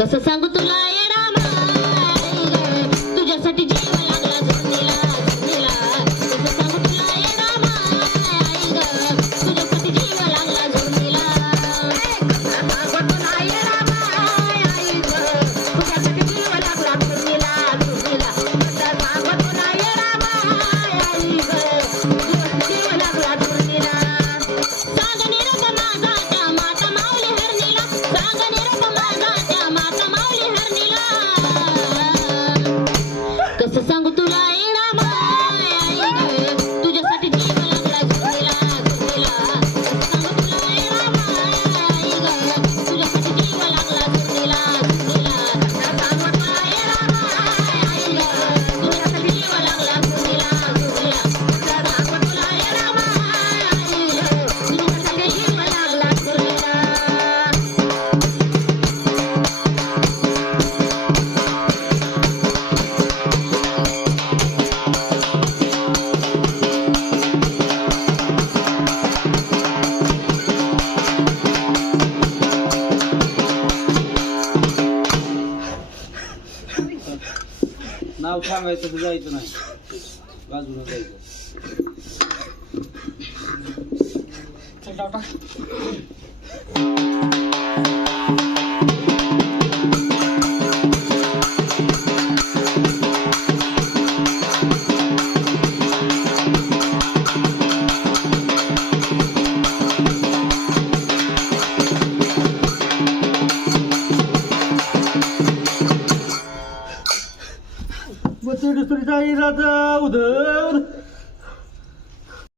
तसं सांगू तुला नाव सांगायचं तसं जायचं नाही. बाजूला जायचं. तुरीचा इराचा उधर